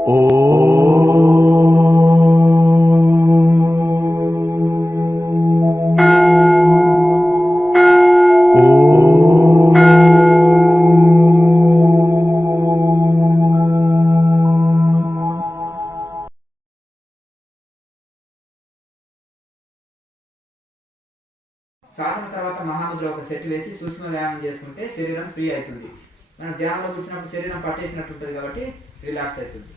సాధన తర్వాత మహాముద్ర ఒక సెట్ వేసి సూక్ష్మ వ్యాయామం చేసుకుంటే శరీరం ఫ్రీ అవుతుంది. మనం ధ్యానంలో కూర్చున్నప్పుడు శరీరం పట్టేసినట్టు ఉంటుంది కాబట్టి రిలాక్స్ అవుతుంది.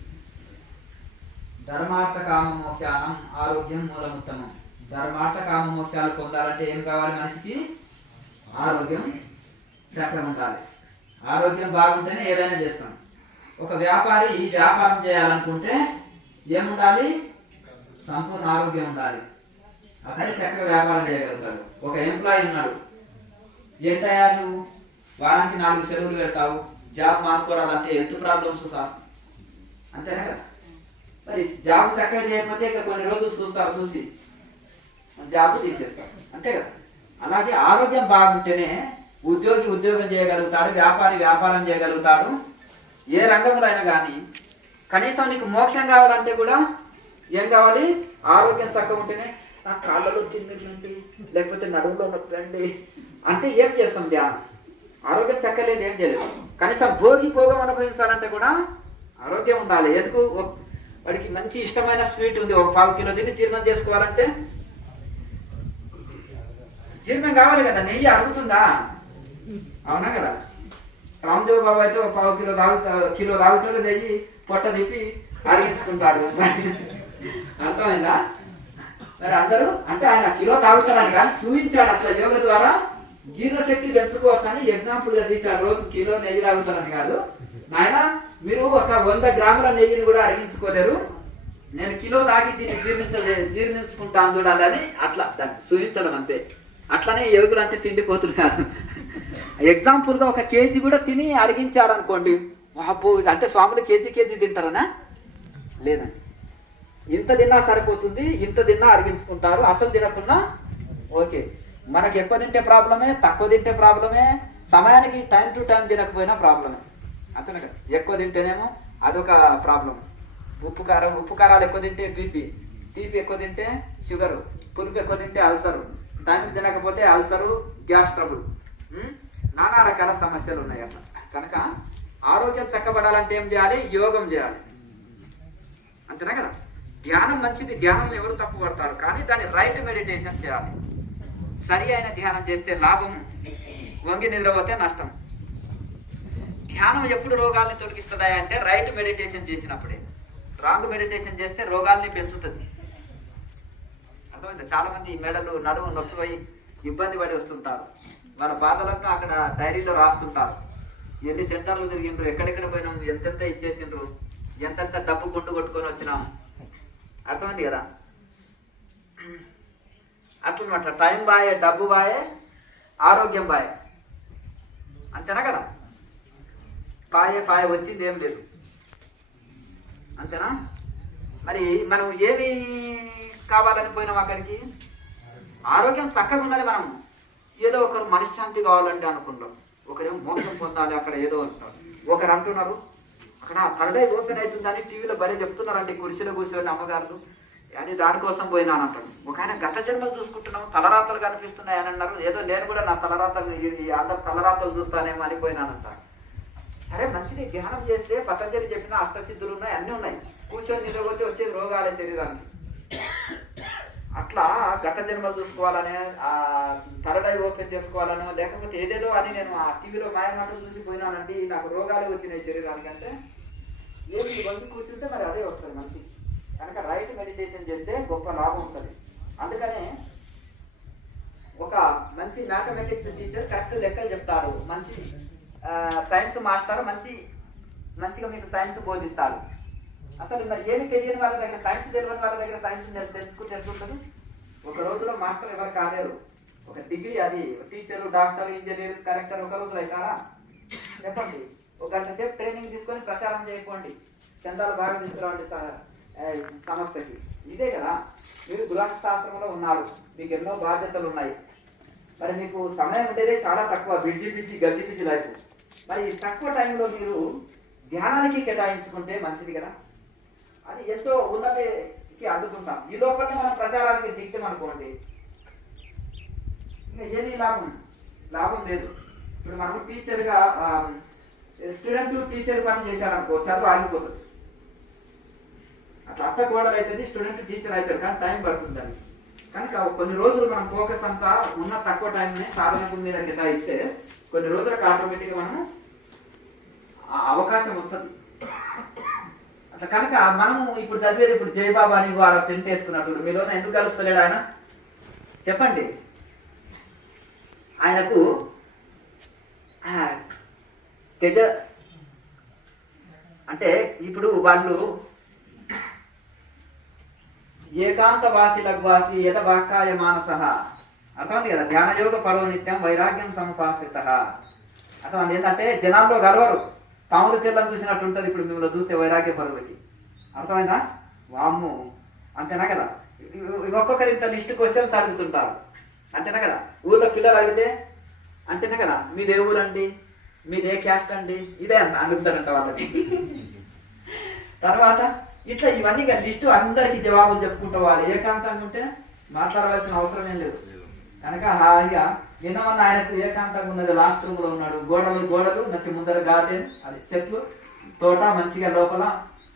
ధర్మార్థ కామ మోక్షానం ఆరోగ్యం మూలముత్తమం. ధర్మార్థ కామ మోక్షాలు పొందాలంటే ఏం కావాలి? మనిషికి ఆరోగ్యం చక్రం ఉండాలి. ఆరోగ్యం బాగుంటేనే ఏదైనా చేస్తాం. ఒక వ్యాపారి వ్యాపారం చేయాలనుకుంటే ఏముండాలి? సంపూర్ణ ఆరోగ్యం ఉండాలి. అక్కడే చక్కగా వ్యాపారం చేయగలుగుతాడు. ఒక ఎంప్లాయీ ఉన్నాడు, ఏంటయ్యా నువ్వు వారానికి 4 సెలవులు పెడతావు, జాబ్ మానుకోరాదంటే హెల్త్ ప్రాబ్లమ్స్ సార్, అంతేనా కదా? మరి జాబ్ చక్కగా చేయకపోతే ఇక కొన్ని రోజులు చూసి జాబ్ తీసేస్తారు, అంతే కదా? అలాగే ఆరోగ్యం బాగుంటేనే ఉద్యోగి ఉద్యోగం చేయగలుగుతాడు, వ్యాపారి వ్యాపారం చేయగలుగుతాడు. ఏ రంగంలో అయినా కానీ కనీసం నీకు మోక్షం కావాలంటే కూడా ఏం కావాలి? ఆరోగ్యం తక్కువ ఉంటేనే నా కాళ్ళలో తిన్నట్లండి, లేకపోతే నడుములో నొప్పండి అంటే ఏం చేస్తాం? ధ్యానం. ఆరోగ్యం చక్కలేదు, ఏం చేయలేదు. కనీసం భోగం అనుభవించాలంటే కూడా ఆరోగ్యం ఉండాలి. ఎందుకు? వాడికి మంచి ఇష్టమైన స్వీట్ ఉంది, ఒక 1/4 కిలో తిని జీర్ణం చేసుకోవాలంటే జీర్ణం కావాలి కదా. నెయ్యి అడుగుతుందా? అవునా కదా? రామ్దేవ్ బాబు అయితే ఒక 1/4 కిలో తాగుతాడు, నెయ్యి పొట్ట తిప్పి అరిగించుకుంటాడు. అర్థమైందా? మరి అందరూ అంటే ఆయన కిలో తాగుతారని కానీ చూపించాడు అట్లా యోగ ద్వారా జీర్ణశక్తి పెంచుకోవచ్చు అని ఎగ్జాంపుల్ గా తీశాడు. రోజు కిలో నెయ్యి తాగుతారని కాదు నాయన, మీరు ఒక 100 గ్రాముల నెయ్యిని కూడా అరిగించుకోలేరు, నేను కిలో తాగి దీన్ని జీర్ణించుకుంటాను చూడాలి అని అట్లా దాన్ని చూపించడం అంతే. అట్లనే యోగులు అంటే తిండిపోతులు కాదు. ఎగ్జాంపుల్ గా 1 కేజీ కూడా తిని అరిగించారు అనుకోండి, అంటే స్వాములు కేజీ తింటారనా? లేదండి, ఇంత తిన్నా సరిపోతుంది, ఇంత తిన్నా అరిగించుకుంటారు. అసలు తినకున్నా ఓకే. మనకి ఎక్కువ తింటే ప్రాబ్లమే, తక్కువ తింటే ప్రాబ్లమే, సమయానికి టైం టు టైం తినకపోయినా ప్రాబ్లమే, అంతేనా కదా? ఎక్కువ తింటేనేమో అదొక ప్రాబ్లం. ఉప్పు కారాలు ఎక్కువ తింటే బీపీ ఎక్కువ తింటే షుగరు, పులుపు ఎక్కువ తింటే అల్సరు, టైంకి తినకపోతే అల్సరు, గ్యాస్ ట్రబుల్, నానా రకాల సమస్యలు ఉన్నాయి అట్లా. కనుక ఆరోగ్యం చక్కబడాలంటే ఏం చేయాలి? యోగం చేయాలి, అంతేనా కదా? ధ్యానం మంచిది, ధ్యానం ఎవరు తప్పు పడతారు, కానీ దాన్ని రైట్ మెడిటేషన్ చేయాలి. సరి అయిన ధ్యానం చేస్తే లాభం, వంగి నిద్రపోతే నష్టం. ధ్యానం ఎప్పుడు రోగాల్ని తొలగిస్తుందా అంటే రైట్ మెడిటేషన్ చేసినప్పుడే. రాంగ్ మెడిటేషన్ చేస్తే రోగాల్ని పెంచుతుంది. అర్థమైంది? చాలా మంది మెడలు నడుము నొప్పిపోయి ఇబ్బంది పడి వస్తుంటారు. వాళ్ళ బాధలకు అక్కడ డైరీలో రాస్తుంటారు, ఎన్ని సెంటర్లు తిరిగిండ్రు, ఎక్కడెక్కడ పోయినాం, ఎంతెంత ఇచ్చేసిండ్రు, ఎంతెంత డబ్బు గుండు కొట్టుకొని వచ్చినాం. అర్థమైంది కదా? అట్లనమాట. టైం బాయే, డబ్బు బాయే, ఆరోగ్యం బాయే, అంతేనా కదా? పాయే వచ్చింది ఏం లేదు, అంతేనా? మరి మనం ఏమి కావాలని పోయినాం అక్కడికి? ఆరోగ్యం చక్కగా ఉండాలి. మనం ఏదో ఒకరు మనశ్శాంతి కావాలంటే అనుకుంటాం, ఒకరేమో మోక్షం పొందాలి అక్కడ ఏదో అంటారు. ఒకరు అంటున్నారు అక్కడ థర్డ్ ఐ ఓపెన్ అవుతుందని టీవీలో బరే చెప్తున్నారండి, కుర్చీలో కూర్చొని అమ్మగారు అని దానికోసం పోయినాను అంటాడు. ఒక ఆయన గత జన్మలు చూసుకుంటున్నాము, తలరాతలు కనిపిస్తున్నాయి అని అన్నారు. ఏదో నేను కూడా నా తలరాతలు అందరు తలరాతలు చూస్తానేమో అని పోయినానంటారు. సరే మంచిది, ధ్యానం చేస్తే పతంజలి చెప్పిన అష్టసిద్ధులు ఉన్నాయి, అన్నీ ఉన్నాయి. కూర్చొని నిలబడితే వచ్చేది రోగాలే శరీరానికి. అట్లా గత జన్మలు చూసుకోవాలనే, థర్డ్ ఐ ఓపెన్ చేసుకోవాలనో, లేకపోతే ఏదేదో అని నేను ఆ టీవీలో మాయమాటలు చూసి పోయినానండి, నాకు రోగాలు వచ్చినాయి శరీరానికి అంటే ఏమి వంగి కూర్చుంటే మరి అదే వస్తుంది మంచి. కనుక రైట్ మెడిటేషన్ చేస్తే గొప్ప లాభం ఉంటుంది. అందుకనే ఒక మంచి మ్యాథమెటిక్స్ టీచర్ కరెక్ట్ లెక్కలు చెప్తాడు, మంచి సైన్స్ మాస్టర్ మంచిగా మీకు సైన్స్ బోధిస్తాడు. అసలు మరి ఏమి తెలియని వాళ్ళ దగ్గర, సైన్స్ తెలియని వాళ్ళ దగ్గర సైన్స్ తెలుసుకుంటే ఎట్లుంటుంది? ఒక రోజులో మాస్టర్ ఎవరు కాలేరు. ఒక డిగ్రీ, అది టీచరు, డాక్టర్, ఇంజనీర్, కలెక్టర్ ఒక రోజులో అవుతారా? చెప్పండి. ఒక గంట సేపు ట్రైనింగ్ తీసుకొని ప్రచారం చేయకండి, చందాలు బాగా తీసుకురావండి సంస్థకి. ఇదే కదా, మీరు గృహస్థాశ్రమంలో ఉన్నారు, మీకు ఎన్నో బాధ్యతలు ఉన్నాయి. మరి మీకు సమయం ఉండేదే చాలా తక్కువ, గడ్డి బిజీ లైఫ్. మరి తక్కువ టైంలో మీరు ధ్యానానికి కేటాయించుకుంటే మంచిది కదా. అది ఎంతో ఉన్నతికి అందుకుంటాం. ఈ లోపలనే మనం ప్రచారానికి దిగుతాం అనుకోండి, ఇంకా ఏది లాభం లేదు. ఇప్పుడు మనం టీచర్గా స్టూడెంట్ టీచర్ పని చేశారనుకో చదువు ఆగిపోతుంది. అట్లా అత్త కోడలు అవుతుంది, స్టూడెంట్ టీచర్ అవుతాడు, కానీ టైం పడుతుంది దానికి. కనుక కొన్ని రోజులు మనం ఫోకస్ అంతా ఉన్న తక్కువ టైంని సాధన మీద కేటాయిస్తే కొన్ని రోజులకు ఆటోమేటిక్గా మనం అవకాశం వస్తుంది. అట్లా కనుక మనము ఇప్పుడు చదివేది, ఇప్పుడు జయబాబా అని వాడు టెంట్ వేసుకున్నప్పుడు మీలో ఎందుకు కలుస్తలేడు ఆయన చెప్పండి? ఆయనకు తెజ అంటే ఇప్పుడు వాళ్ళు ఏకాంత వాసి లగ్వాసి యత వాక్కాయ మానస అర్థమైంది కదా. ధ్యానయోగ పరో నిత్యం వైరాగ్యం సముపాశ్రిత. అర్థమైంది ఏంటంటే జనాల్లో గలవరు, పాములు తెల్లని చూసినట్టు ఉంటుంది ఇప్పుడు మిమ్మల్ని చూస్తే వైరాగ్య పరువులకి. అర్థమైందా? వామ్ము అంతేనా కదా. ఒక్కొక్కరు ఇంత లిస్టు క్వశ్చన్స్ అడుగుతుంటారు అంతేనా కదా. ఊర్లో పిల్లలు అడిగితే అంతేనే కదా, మీదే ఊరండి, మీదే క్యాస్ట్ అండి, ఇదే అడుగుతారంట వాళ్ళకి. తర్వాత ఇట్లా ఇవన్నీ లిస్టు అందరికి జవాబులు చెప్పుకుంటూ ఏకాంతంగా ఉంటే మాట్లాడవలసిన అవసరం ఏం లేదు. కనుక హాయిగా నిన్నమన్న ఆయనకు ఏకాంతంగా ఉన్నది, లాస్ట్ రూమ్ లో ఉన్నాడు, గోడలు మంచి ముందర గార్డెన్, అది చెట్లు తోట మంచిగా లోపల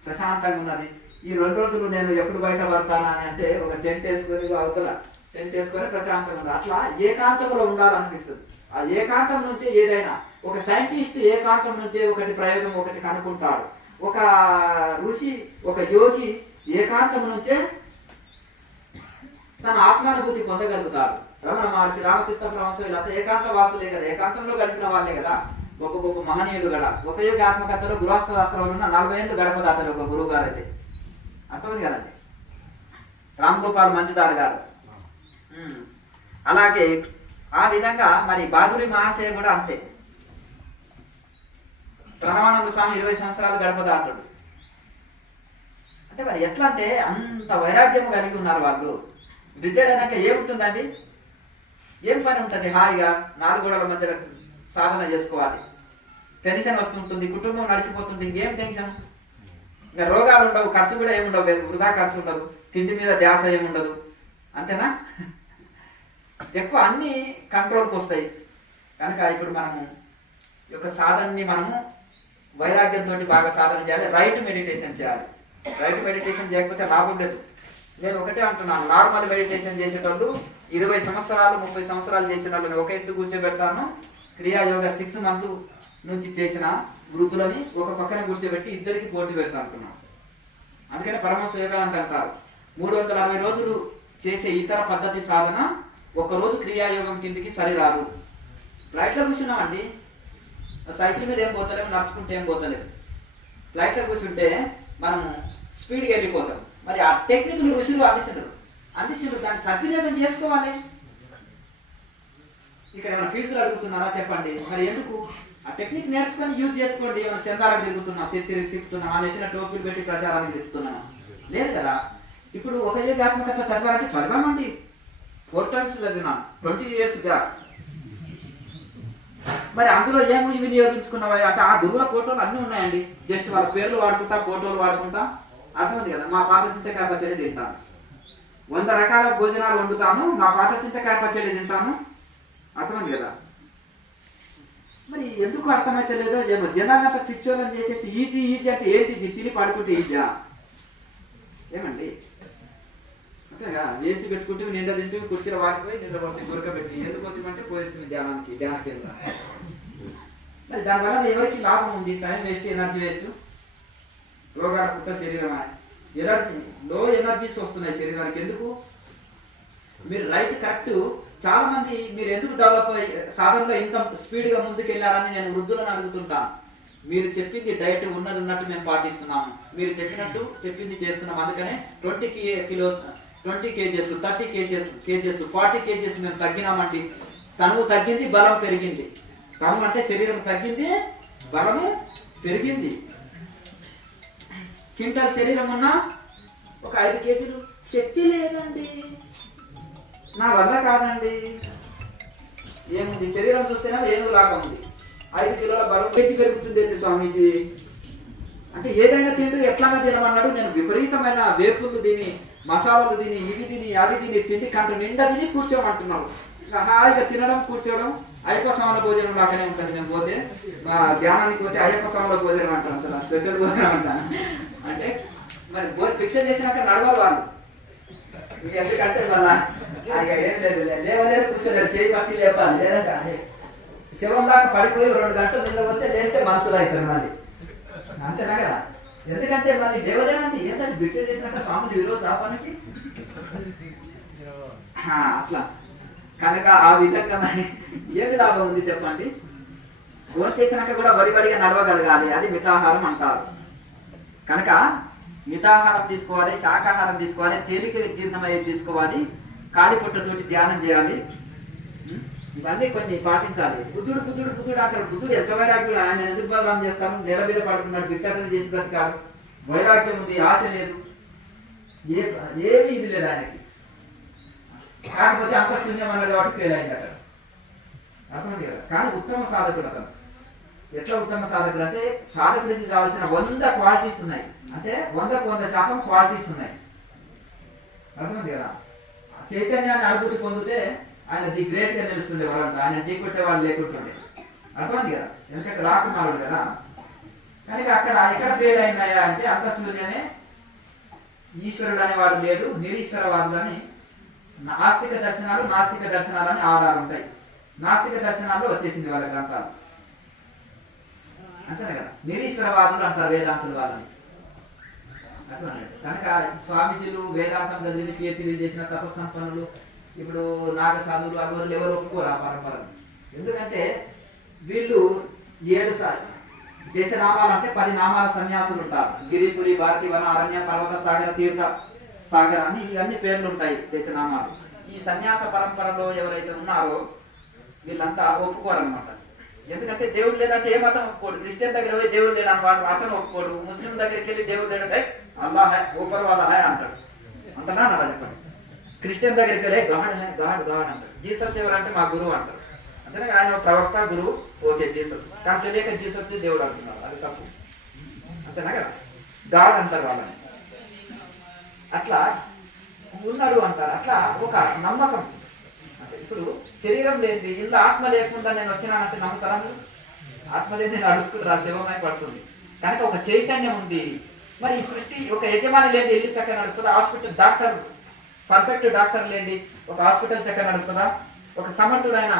ప్రశాంతంగా ఉన్నది. ఈ 2 రోజులు నేను ఎప్పుడు బయట పడతానా అని అంటే ఒక టెంట్ వేసుకొని అవతల టెంట్ వేసుకొని ప్రశాంతంగా ఉంది. అట్లా ఏకాంతంలో ఉండాలనిపిస్తుంది. ఆ ఏకాంతం నుంచే ఏదైనా ఒక సైంటిస్ట్ ఏకాంతం నుంచే ఒకటి ప్రయోగం ఒకటి కనుక్కుంటాడు. ఒక ఋషి ఒక యోగి ఏకాంతం నుంచే తన ఆత్మానుభూతి పొందగలుగుతాడు. రమణ మహర్షి, రామకృష్ణ పరమహంస వీళ్ళంతా ఏకాంత వాసులే కదా, ఏకాంతంలో గడిచిన వాళ్ళే కదా, గొప్ప మహనీయుడు గడ. ఒక యోగి ఆత్మకథలో గృహస్థ శాస్త్రంలో ఉన్న 40 ఏళ్ళు గడపదాతలు ఒక గురువు గారు అయితే. అర్థమైంది కదండి. రామ్ గోపాల్ మంజుదార్ గారు. అలాగే ఆ విధంగా మరి బాదురి మహాశయ కూడా అంతే. ప్రణవానంద స్వామి 20 సంవత్సరాలు గడపదాటుడు. అంటే మరి ఎట్లా అంటే అంత వైరాగ్యం కలిగి ఉన్నారు వాళ్ళు. రిటైర్డ్ అయినాక ఏముంటుందండి, ఏం పని ఉంటుంది? హాయిగా 4 గోడల మధ్య సాధన చేసుకోవాలి, పెన్షన్ వస్తుంటుంది, కుటుంబం నడిచిపోతుంది, ఇంకేం టెన్షన్. ఇంకా రోగాలు ఉండవు, ఖర్చు కూడా ఏముండవు, వృధా ఖర్చు ఉండదు, తిండి మీద ధ్యాస ఏముండదు, అంతేనా. ఎక్కువ అన్ని కంట్రోల్కి వస్తాయి. కనుక ఇప్పుడు మనము ఈ యొక్క సాధనని మనము వైరాగ్యంతో బాగా సాధన చేయాలి. రైట్ మెడిటేషన్ చేయాలి. రైట్ మెడిటేషన్ చేయకపోతే లాభం లేదు. నేను ఒకటే అంటున్నాను, నార్మల్ మెడిటేషన్ చేసేటోళ్ళు 20 సంవత్సరాలు 30 సంవత్సరాలు చేసిన వాళ్ళని ఒక ఎత్తు కూర్చోబెడతాను. క్రియాయోగ 6 మంత్ నుంచి చేసిన వృద్ధులని ఒక పక్కన కూర్చోబెట్టి ఇద్దరికి పోటీ పెడతా అంటున్నాను. అందుకనే పరమహంస యోగానంద అంటారు 360 రోజులు చేసే ఇతర పద్ధతి సాధన ఒక రోజు క్రియాయోగం కిందికి సరిరాదు. ఫ్లైట్లో కూర్చున్నామండి, సైకిల్ మీద ఏం పోతలేము, నడుచుకుంటే ఏం పోతలేము. ఫ్లైట్లో కూర్చుంటే మనం స్పీడ్గా వెళ్ళిపోతాం. మరి ఆ టెక్నిక్లు ఋషులు అందించారు, దాన్ని సద్వినియోగం చేసుకోవాలి. ఇక్కడ ఏమైనా ఫీజులు అడుగుతున్నారా చెప్పండి. మరి ఎందుకు ఆ టెక్నిక్ నేర్చుకొని యూజ్ చేసుకోండి. ఏమైనా చందాలకు తిరుగుతున్నాం, తిప్పుతున్నాం, ఆ నెచ్చిన టోపీలు పెట్టి ప్రచారానికి తిప్పుతున్నాం, లేదు కదా. ఇప్పుడు ఒక యోగాత్మకత చదవాలంటే చదవమంది 4 times చదివినా 20 years గా. మరి అందులో ఏమి వినియోగించుకున్నావా అంటే ఆ గురువుల ఫోటోలు అన్నీ ఉన్నాయండి. జస్ట్ వాళ్ళ పేర్లు వాడుకుంటా, ఫోటోలు వాడుకుంటా. అర్థమైంది కదా. మా పాత చింతకాయ పచ్చడి తింటాను, 100 రకాల భోజనాలు వండుతాను, మా పాత చింతకాయ పచ్చడి తింటాను. అర్థమైంది కదా. మరి ఎందుకు అర్థమైతే లేదో ఏమో జనాలంతా పిచ్చోళ్ళని చేసేసి ఈజీ అంటే ఏంటి, తిని పడుకుంటే ఈజా ఏమండి. అంతేగా, వేసి పెట్టుకుంటే నిండా తింటూ కుర్చీలో వాకిపోయి నిద్రపోతే గురకబెట్టి ఎందుకు వస్తుందంటే పోయిస్తుంది ధ్యాన కేంద్రం. మరి దానివల్ల ఎవరికి లాభం ఉంది? టైం వేస్ట్, ఎనర్జీ వేస్ట్, రోగాలు పుట్ట శరీరం లో ఎనర్జీస్ వస్తున్నాయి శరీరానికి. ఎందుకు? మీరు రైట్ కరెక్ట్. చాలా మంది మీరు ఎందుకు డెవలప్ సాధనలో ఇంత స్పీడ్గా ముందుకు వెళ్ళారని నేను వృద్ధులను అడుగుతుంటాను. మీరు చెప్పింది డైట్ ఉన్నది ఉన్నట్టు మేము పాటిస్తున్నాము, మీరు చెప్పినట్టు చెప్పింది చేస్తున్నాం. అందుకనే 20 kgs 30 kgs 40 kgs మేము తగ్గినామండి. తనువు తగ్గింది, బలం పెరిగింది. తనువు అంటే శరీరం తగ్గింది, బలము పెరిగింది. క్వింటల్ శరీరం ఉన్న ఒక 5 kgs శక్తి లేదండి, నా వల్ల కాదండి. ఏముంది, శరీరం చూస్తేనే ఏనుగు లాగా ఉంది. 5 కిలోల బరువు పెంచి పెరుగుతుంది స్వామీజీ అంటే ఏదైనా తిండి ఎట్లన్నా తినమన్నాడు. నేను విపరీతమైన వేపులు తిని, మసాలాలు తిని, ఇవి తిని, అవి తిని, తిండి కంట నిండా తిని కూర్చోమంటున్నాడు. హాయిగా తినడం, కూర్చోవడం అయ్యప్ప స్వాముల భోజనం లాగానే ఉంటుంది. నేను పోతే ధ్యానానికి పోతే అయ్యప్ప స్వాముల భోజనం అంటాను, అసలు స్పెషల్ భోజనం అంటాను. అంటే మరి భిక్ష చేసినాక నడవాలి వాళ్ళు. ఎందుకంటే మళ్ళా ఏం లేదు, లేవలేదు, కూర్చోలేదు, చేయి పట్టి లేపాలి. లేదంటే అదే శివం దాకా పడిపోయి 2 గంటలు నిద్రపోతే లేస్తే మనసులో అవుతారు మళ్ళీ, అంతేనా కదా. ఎందుకంటే మళ్ళీ దేవదేనంటే ఏంటంటే భిక్ష చేసినాక స్వామిని విలువ చాపానికి అట్లా. కనుక ఆ విధంగా ఏమి లాభం ఉంది చెప్పండి. భోజనం చేసినాక కూడా వడివడిగా నడవగలగాలి, అది మితాహారం అంటారు. కనుక మితాహారం తీసుకోవాలి, శాకాహారం తీసుకోవాలి, తేలికగా జీర్ణమయ్యేది తీసుకోవాలి, కాలిపుట్టతోటి ధ్యానం చేయాలి. ఇవన్నీ కొన్ని పాటించాలి. బుద్ధుడు బుద్ధుడు బుద్ధుడు అంటారు. బుద్ధుడు ఎంత వైరాగ్యుడు, ఆయన ఎందుకు బదనాం చేస్తాను, నెలబీద పడుతున్నాడు, విసర్జన చేసి బ్రతికాడు. వైరాగ్యం ఉంది, ఆశ లేదు, ఏమీ ఇది లేదు ఆయనకి. కాకపోతే అంత శూన్యం అన్నది కాబట్టి ఫెయిల్ అయింది అక్కడ, అర్థమైంది కదా. కానీ ఉత్తమ సాధకుడు అతను. ఎట్లా ఉత్తమ సాధకుడు అంటే సాధకుడికి కావాల్సిన 100 క్వాలిటీస్ ఉన్నాయి. అంటే 100% క్వాలిటీస్ ఉన్నాయి, అర్థమైంది కదా. చైతన్యాన్ని అనుభూతి పొందితే ఆయన ది గ్రేట్ గా తెలుస్తుండే వాళ్ళంట, ఆయన టీ కొట్టే వాళ్ళు లేకుంటుండే, అర్థమైంది కదా. ఎందుకంటే రాకున్నాడు కదా. కనుక అక్కడ ఎక్కడ ఫెయిల్ అయినాయా అంటే అంతఃశూన్యమే, ఈశ్వరుడు అనేవాడు లేడు, నిరీశ్వరవాదులు అని ఆస్తిక దర్శనాలు, నాస్తిక దర్శనాలు అని 6 ఉంటాయి. నాస్తిక దర్శనాల్లో వచ్చేసింది వాళ్ళ గ్రంథాలు, అంతేనా కదా. నిరీశ్వరవాదులు అంటారు వేదాంతుల వాళ్ళని, అట్లా. కనుక స్వామీజీలు వేదాంతం చదివి PhD చేసిన తపస్సంపన్నులు, ఇప్పుడు నాగసాధువులు, అగోరులు ఎవరు ఒప్పుకోరు ఆ పరంపరను. ఎందుకంటే వీళ్ళు 7 దేశ నామాలు అంటే 10 నామాల సన్యాసులు ఉంటారు. గిరిపురి, భారతి, వన, అరణ్య, పర్వత, సాగర, తీర్థ, సాగర అని ఇవన్నీ పేర్లు ఉంటాయి దేశనామాలు. ఈ సన్యాస పరంపరలో ఎవరైతే ఉన్నారో వీళ్ళంతా ఒప్పుకోరన్నమాట. ఎందుకంటే దేవుడు లేదంటే ఏ మతం ఒప్పుకోడు. క్రిస్టియన్ దగ్గర పోయి దేవుడు లేదని వాడు అతను ఒప్పుకోడు. ముస్లిం దగ్గరికి వెళ్ళి దేవుడు లేదంటే అల్లాహ్ హై, ఊపర్ వాలా హై అంటాడు. అంతనా అలా చెప్పండి. క్రిస్టియన్ దగ్గరికి వెళ్ళి గాడ్ హై, గాడ్ గాడ్ అంటారు. జీసస్ ఎవరంటే మా గురువు అంటారు. అంతేనా, ఆయన ప్రవక్త, గురువు, ఓకే జీసస్. కానీ తెలియక జీసస్ దేవుడు అంటున్నారు, అది తప్పు, అంతేనా కదా. గాడ్ అంటారు వాళ్ళని, అట్లా ఉన్నాడు అంటారు. అట్లా ఒక నమ్మకం. అంటే ఇప్పుడు శరీరం లేనిది, ఇంట్లో ఆత్మ లేకుండా నేను వచ్చినానంటే నమ్ముతారా? ఆత్మ లేని నేను అడుగుతుండ్రా, శివమై పడుతుంది. కనుక ఒక చైతన్యం ఉంది. మరి ఈ సృష్టి ఒక యజమాని లేని ఇల్లు చక్కగా నడుస్తుందా? హాస్పిటల్ డాక్టర్, పర్ఫెక్ట్ డాక్టర్ లేండి ఒక హాస్పిటల్ చక్కగా నడుస్తుందా? ఒక సమర్థుడైన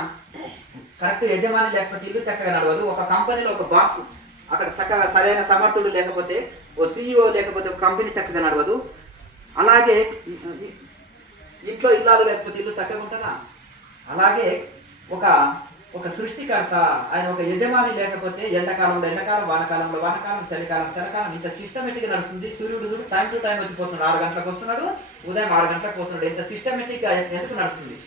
కరెక్ట్ యజమాని లేకపోతే ఇల్లు చక్కగా నడవదు. ఒక కంపెనీలో ఒక బాస్ అక్కడ చక్కగా సరైన సమర్థుడు లేకపోతే, ఓ CEO లేకపోతే ఒక కంపెనీ చక్కగా నడవదు. అలాగే ఇంట్లో ఇల్లాలు లేకపోతే ఇల్లు చక్కగా ఉంటుందా? అలాగే ఒక సృష్టికర్త, ఆయన ఒక యజమాని లేకపోతే ఎండాకాలంలో ఎండాకాలం, వానకాలంలో వానకాలం, చలికాలం చలికాలం, ఇంత సిస్టమేటిక్గా నడుస్తుంది. సూర్యుడు టైం టు టైం వచ్చిపోతున్నాడు. 6 గంటలకు వస్తున్నాడు, ఉదయం 6 గంటలకు పోతున్నాడు. ఇంత సిస్టమేటిక్గా ఎందుకు నడుస్తుంది?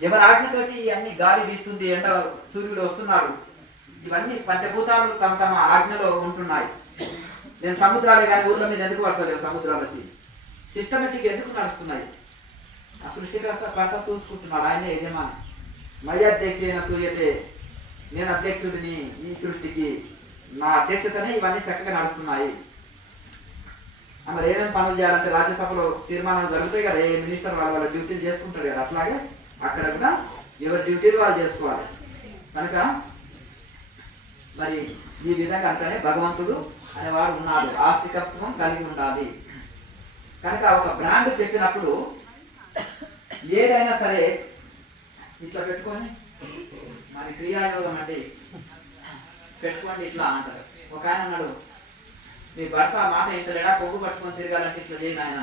ఎవరి ఆజ్ఞతోటి అన్ని గాలి వీస్తుంది, ఎండ సూర్యుడు వస్తున్నాడు. ఇవన్నీ పంచభూతాలు తమ తమ ఆజ్ఞలో ఉంటున్నాయి. నేను సముద్రాలే కానీ ఊర్ల మీద ఎందుకు పడతలేవు? సముద్రాలు వచ్చి సిస్టమేటిక్ ఎందుకు నడుస్తున్నాయి? ఆ సృష్టికర్త చూసుకుంటున్నాడు, ఆయనే యజమాని. మై అధ్యక్షుడైన సూర్యతే, నేను అధ్యక్షుడిని ఈ సృష్టికి, నా అధ్యక్షతనే ఇవన్నీ చక్కగా నడుస్తున్నాయి. మరి ఏమేమి పనులు చేయాలంటే రాజ్యసభలో తీర్మానాలు జరుగుతాయి కదా, ఏ మినిస్టర్ వాళ్ళ డ్యూటీలు చేసుకుంటారు కదా, అట్లాగే అక్కడ కూడా ఎవరి డ్యూటీలు వాళ్ళు చేసుకోవాలి. కనుక మరి ఈ విధంగా అంటేనే భగవంతుడు అనేవాడు ఉన్నాడు, ఆస్తికత్వం కలిగి ఉండాలి. కనుక ఒక బ్రాండ్ చెప్పినప్పుడు ఏదైనా సరే ఇట్లా పెట్టుకొని, మరి క్రియాయోగం అంటే పెట్టుకోండి ఇట్లా అంటారు. ఒక ఆయన అన్నాడు, మీ భర్త మాట ఇంటలేడా, కొవ్వు పట్టుకొని తిరగాలంటే ఇట్లా చేయను ఆయన,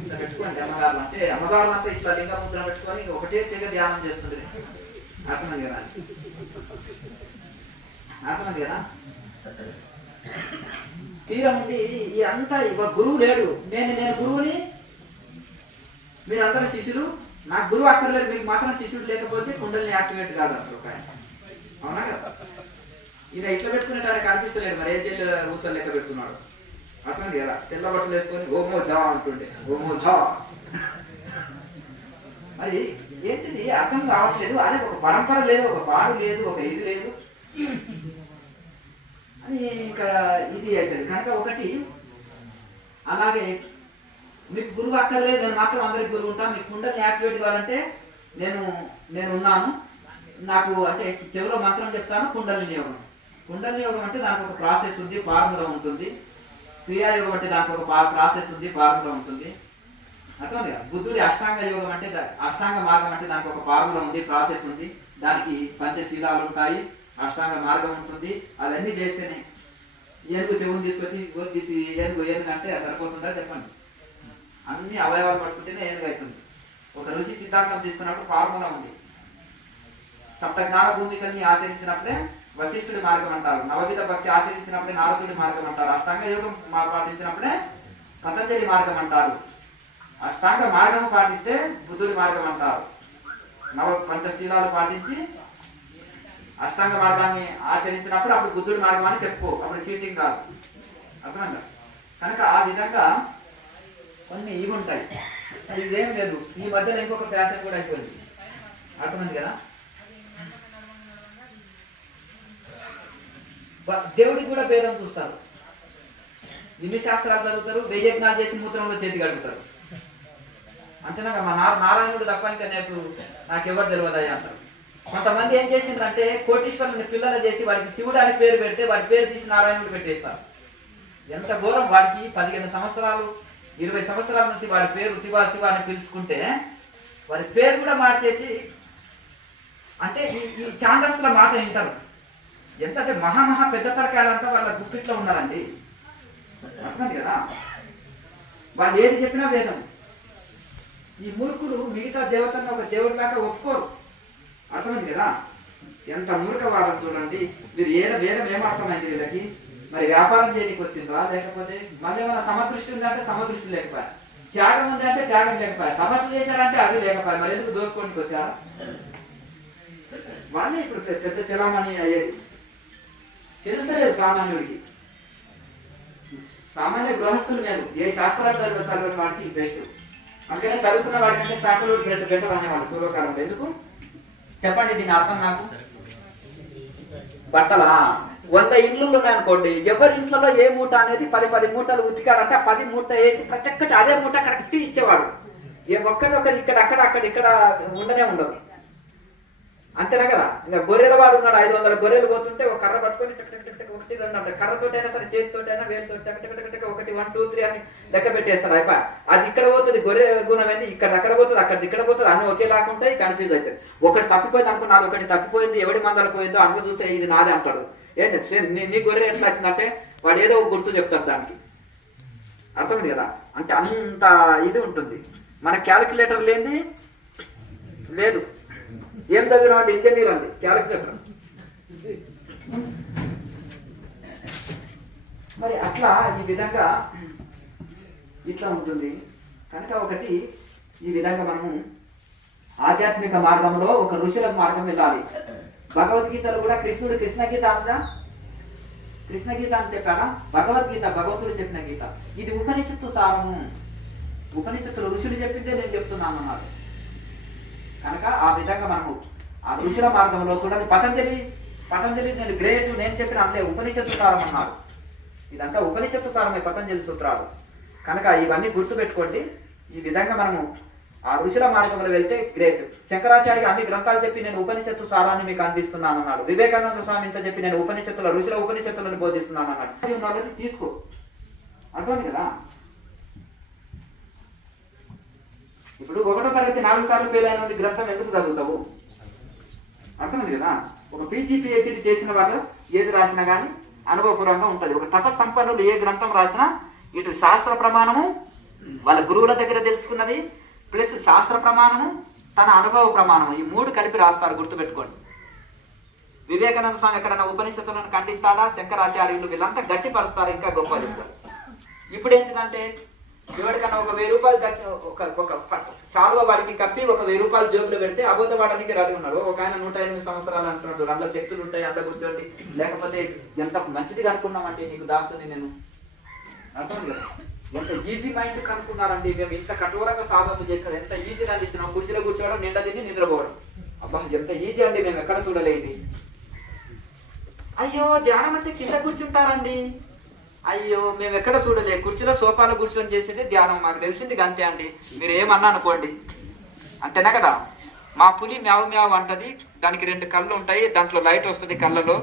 ఇట్లా పెట్టుకోండి అమ్మగారు అంటే. అమ్మగారు అంతా ఇట్లా లింగముద్ర పెట్టుకొని ఒకటే తెగ ధ్యానం చేస్తుంది. అర్థమైంది కదా, అర్థమైంది కదా. తీరం ఉండి ఈ అంతా గురువు లేడు, నేను గురువుని, మీరందరూ శిష్యులు, నాకు గురువు అక్కర్లేదు, మీకు మాత్రం శిష్యుడు లేకపోతే కుండలిని యాక్టివేట్ కాదు అసలు ఒక ఆయన, అవునా కదా. ఈయన ఇట్లా పెట్టుకునే ఆయన కనిపిస్తలేడు, మరి ఏం తెలియదు, ఊసలు లెక్క పెడుతున్నాడు. అర్థమైంది కదా. తెల్ల బట్టలు వేసుకొని ఓమో జా అంటుండే, ఓమో జా. మరి ఏంటిది అర్థం కావట్లేదు. అదే ఒక పరంపర లేదు, ఒక పాడు లేదు, ఒక ఇది లేదు. అని ఇంకా ఇది అవుతుంది కనుక ఒకటి. అలాగే మీకు గురువు అక్కర్లేదు, నేను మాత్రం అందరికి గురువు ఉంటాను. మీకు కుండల్ని యాక్టివేట్ కావాలంటే నేను ఉన్నాను. నాకు అంటే చెవిలో మంత్రం చెప్తాను. కుండలిని యోగం. కుండలిని యోగం అంటే దానికి ఒక ప్రాసెస్ ఉంది, ఫార్ములా ఉంటుంది. క్రియాయోగం అంటే దానికి ఒక ప్రాసెస్ ఉంది, ఫార్ములా ఉంటుంది. అర్థమైంది కదా. బుద్ధుడి అష్టాంగ యోగం అంటే అష్టాంగ మార్గం అంటే దానికి ఒక ఫార్ములా ఉంది, ప్రాసెస్ ఉంది. దానికి పంచశీలాలు ఉంటాయి, అష్టాంగ మార్గం ఉంటుంది. అవన్నీ చేస్తేనే ఏనుగు చెవుని తీసుకొచ్చి తీసి ఏనుగు అంటే సరిపోతుందా చెప్పండి. అన్ని అవయవాలు పట్టుకుంటేనే ఏనుగు అవుతుంది. ఒక ఋషి సిద్ధాంతం తీసుకున్నప్పుడు ఫార్ములా ఉంది. సప్త జ్ఞాన భూమికల్ని ఆచరించినప్పుడే వశిష్ఠుడి మార్గం అంటారు. నవవిధ భక్తి ఆచరించినప్పుడే నారదుడి మార్గం అంటారు. అష్టాంగ యోగం పాటించినప్పుడే పతంజలి మార్గం అంటారు. అష్టాంగ మార్గం పాటిస్తే బుద్ధుడి మార్గం అంటారు. పంచశీలాలు పాటించి అష్టాంగ మార్గాన్ని ఆచరించినప్పుడు అప్పుడు బుద్ధుడి మార్గం అని చెప్పుకో, అప్పుడు చీటింగ్ కాదు. అర్థమైందా? కనుక ఆ విధంగా కొన్ని ఇవి ఉంటాయి. ఇదేం లేదు. ఈ మధ్యలో ఇంకొక ఫ్యాషన్ కూడా అయిపోయింది. అర్థమైంది కదా. దేవుడికి కూడా భేదం చూస్తారు. ఇన్ని శాస్త్రాలు చదువుతారు, వేయజ్ఞాలు చేసి మూత్రంలో చేతి కడుగుతారు. అంతేనా? మా నారాయణుడు తప్ప ఇంకా నాకెవరు తెలియదయ్యా అంటారు. కొంతమంది ఏం చేసిండ్రంటే కోటీశ్వరుని పిల్లలు చేసి వాడికి శివుడు అని పేరు పెడితే వాడి పేరు తీసి నారాయణుడు పెట్టేస్తారు. ఎంత ఘోరం! వాడికి 15 సంవత్సరాలు 20 సంవత్సరాల నుంచి వాడి పేరు శివ శివ అని పిలుచుకుంటే వాడి పేరు కూడా మార్చేసి అంటే ఈ ఛాందస్సుల మాట వింటారు. ఎంత అంటే మహా పెద్ద తరకాయలంతా వాళ్ళ గుప్పిట్లో ఉన్నారండి. అర్థమైంది కదా. వాళ్ళు ఏది చెప్పినా వేదం. ఈ మూర్ఖులు మిగతా దేవతలను ఒక దేవుడి దాకా ఒప్పుకోరు. అర్థమైంది కదా. ఎంత మూర్ఖవాదం చూడండి. మీరు వేదం ఏమర్థమైంది వీళ్ళకి? మరి వ్యాపారం చేయడానికి వచ్చిందా, లేకపోతే మళ్ళీ ఏమైనా సమదృష్టి ఉందంటే సమదృష్టి లేకపోయా, త్యాగం ఉందంటే త్యాగం లేకపోయా, తపస్సు చేశారంటే అది లేకపోయా, మరి ఎందుకు దోసుకోనికి వచ్చారా? వాళ్ళే ఇప్పుడు పెద్ద చలామణి అయ్యేది. తెలుస్తలేదు సామాన్యుడికి. సామాన్య గృహస్థులు మేము ఏ శాస్త్రాలు చదివిన వాడికి బెస్ట్. అందుకనే చదువుకున్న వాడికంటే శాఖలు బెటర్ అనేవాళ్ళు పూర్వకాలంలో. ఎందుకు చెప్పండి దీని అర్థం నాకు? బట్టలా 100 ఇండ్లు ఉన్నాయనుకోండి, ఎవరి ఇంట్లో ఏ మూట అనేది 10 మూటలు ఉతికాడంటే 10 మూట వేసి ప్రతి ఒక్కటి అదే మూట కరెక్ట్ ఇచ్చేవాడు. ఒక్కడొక్కటి ఇక్కడ ఉండనే ఉండదు. అంతేనా కదా. ఇంకా గొర్రెల వాడు ఉన్నాడు, 500 గొర్రెలు పోతుంటే ఒక కర్ర పట్టుకొని 1 2 అంటే కర్రతోటైనా సరే, చేతితోటైనా, వేలుతోటి 1 2 3 అని లెక్క పెట్టేస్తాడు. అయిపోయి అది ఇక్కడ పోతుంది, గొర్రె గుణం ఏంది అక్కడ పోతుంది, ఇక్కడ పోతుంది, అన్ని ఒకేలాగుంటాయి, కన్ఫ్యూజ్ అవుతుంది. ఒకటి తప్పిపోయింది అనుకో, నాది ఒకటి తప్పిపోయింది, ఎవడి మందలు పోయిందో అందులో చూస్తే ఇది నాదే అంటాడు. ఏంటి నీ గొర్రె ఎట్లా వచ్చిందంటే వాడు ఏదో ఒక గుర్తు చెప్తాడు దానికి. అర్థమైంది కదా. అంటే అంత ఇది ఉంటుంది. మన క్యాలిక్యులేటర్ లేనిది లేదు. ఏం చదివిన అంటే ఇంజనీర్ అండి, క్యాలిక్యులేటర్. మరి అట్లా ఈ విధంగా ఇట్లా ఉంటుంది. కనుక ఒకటి ఈ విధంగా మనము ఆధ్యాత్మిక మార్గంలో ఒక ఋషుల మార్గం వెళ్ళాలి. భగవద్గీతలో కూడా కృష్ణుడు కృష్ణగీత అందా, కృష్ణగీత అని చెప్పాడా? భగవద్గీత భగవంతుడు చెప్పిన గీత. ఇది ఉపనిషత్తు సారము. ఉపనిషత్తులు ఋషులు చెప్పిందే నేను చెప్తున్నాను అన్నారు. కనుక ఆ విధంగా మనము ఆ ఋషుల మార్గంలో చూడండి. పతంజలి నేను గ్రేట్, నేను చెప్పిన అంతే ఉపనిషత్తు సారం అన్నారు. ఇదంతా ఉపనిషత్తు సారమే, పతంజలి సూత్రాలు. కనుక ఇవన్నీ గుర్తుపెట్టుకోండి. ఈ విధంగా మనము ఆ ఋషుల మార్గంలో వెళ్తే గ్రేట్. శంకరాచార్య అన్ని గ్రంథాలు చెప్పి నేను ఉపనిషత్తు సారాన్ని మీకు అందిస్తున్నాను అన్నాడు. వివేకానంద స్వామి ఇంత చెప్పి నేను ఋషుల ఉపనిషత్తులను బోధిస్తున్నాను అన్నాడు. తీసుకో. అర్థమైంది కదా. ఇప్పుడు 1వ తరగతి 4 సార్లు ఫెయిల్ అయిన గ్రంథం ఎందుకు చదువుతావు? అర్థమైంది కదా. ఒక పీజీ పిహెచ్డి చేసిన వాళ్ళు ఏది రాసినా కానీ అనుభవపూర్వంగా ఉంటుంది. ఒక తపస్సంపన్నులు ఏ గ్రంథం రాసినా ఇటు శాస్త్ర ప్రమాణము, వాళ్ళ గురువుల దగ్గర తెలుసుకున్నది, ప్లస్ శాస్త్ర ప్రమాణము, తన అనుభవ ప్రమాణము, ఈ 3 కలిపి రాస్తారు. గుర్తుపెట్టుకోండి. వివేకానంద స్వామి ఎక్కడైనా ఉపనిషత్తులను ఖండిస్తాడా? శంకరాచార్యులు వీళ్ళంతా గట్టిపరుస్తారు, ఇంకా గొప్ప చెప్తారు. ఇప్పుడు ఏంటిదంటే ఎవరికన్నా ఒక 1000 రూపాయలు ఒక చాలువ వాడికి కప్పి ఒక 1000 రూపాయలు జోబులో పెడితే అబోధ వాడడానికి రెడీ ఉన్నారు. ఒక ఆయన 108 సంవత్సరాలు అంటున్నాడు, అందులో శక్తులు ఉంటాయి, అంత కూర్చోండి, లేకపోతే ఎంత మంచిది కనుక్కున్నామంటే నీకు దాస్తుని నేను. అర్థం కదా. ఎంత ఈజీ మైండ్ కనుక్కున్నారండి. మేము ఇంత కఠోరంగా సాధనలు చేస్తారు. ఎంత ఈజీ అందించినాం. కుర్చీలో కూర్చోవడం, నిండా తిని నిద్రపోవడం. అబ్బా ఎంత ఈజీ అండి, మేము ఎక్కడ చూడలేదు. అయ్యో ధ్యానం అంటే కింద కూర్చుంటారండి. అయ్యో మేము ఎక్కడ చూడలే, కుర్చీలో సోఫాలో కూర్చొని చేసేది ధ్యానం, మాకు తెలిసింది అంతే అండి, మీరు ఏమన్నా అనుకోండి అంతేనా కదా. మా పులి మ్యావ్ మ్యావ్ అంటది, దానికి 2 కళ్ళు ఉంటాయి, దాంట్లో లైట్ వస్తుంది కళ్ళలో,